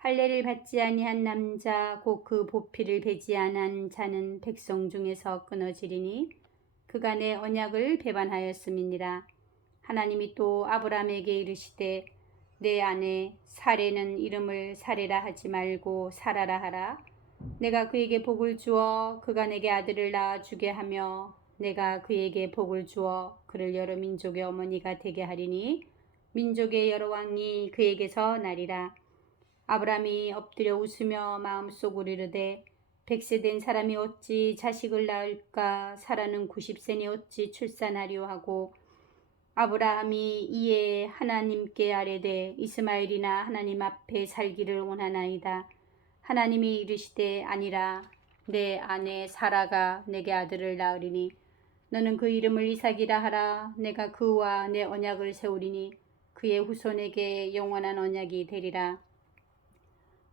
할례를 받지 아니한 남자 곧 그 보피를 베지 않은 자는 백성 중에서 끊어지리니 내 언약을 배반하였음이니라. 하나님이 또 아브라함에게 이르시되 내 아내 사례는 이름을 사례라 하지 말고 사라라 하라. 내가 그에게 복을 주어 그가 내게 아들을 낳아 주게 하며 내가 그에게 복을 주어 그를 여러 민족의 어머니가 되게 하리니 민족의 여러 왕이 그에게서 나리라 아브라함이 엎드려 웃으며 마음속으로 이르되 백세 된 사람이 어찌 자식을 낳을까? 사라는 90세니 어찌 출산하려 하고 아브라함이 이에 하나님께 아뢰되 이스마엘이나 하나님 앞에 살기를 원하나이다. 하나님이 이르시되 아니라 내 아내 사라가 내게 아들을 낳으리니 너는 그 이름을 이삭이라 하라. 내가 그와 내 언약을 세우리니 그의 후손에게 영원한 언약이 되리라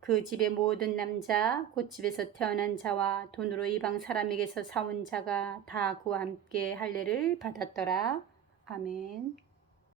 그 집의 모든 남자 곧 집에서 태어난 자와 돈으로 이방 사람에게서 사온 자가 다 그와 함께 할례를 받았더라. 아멘.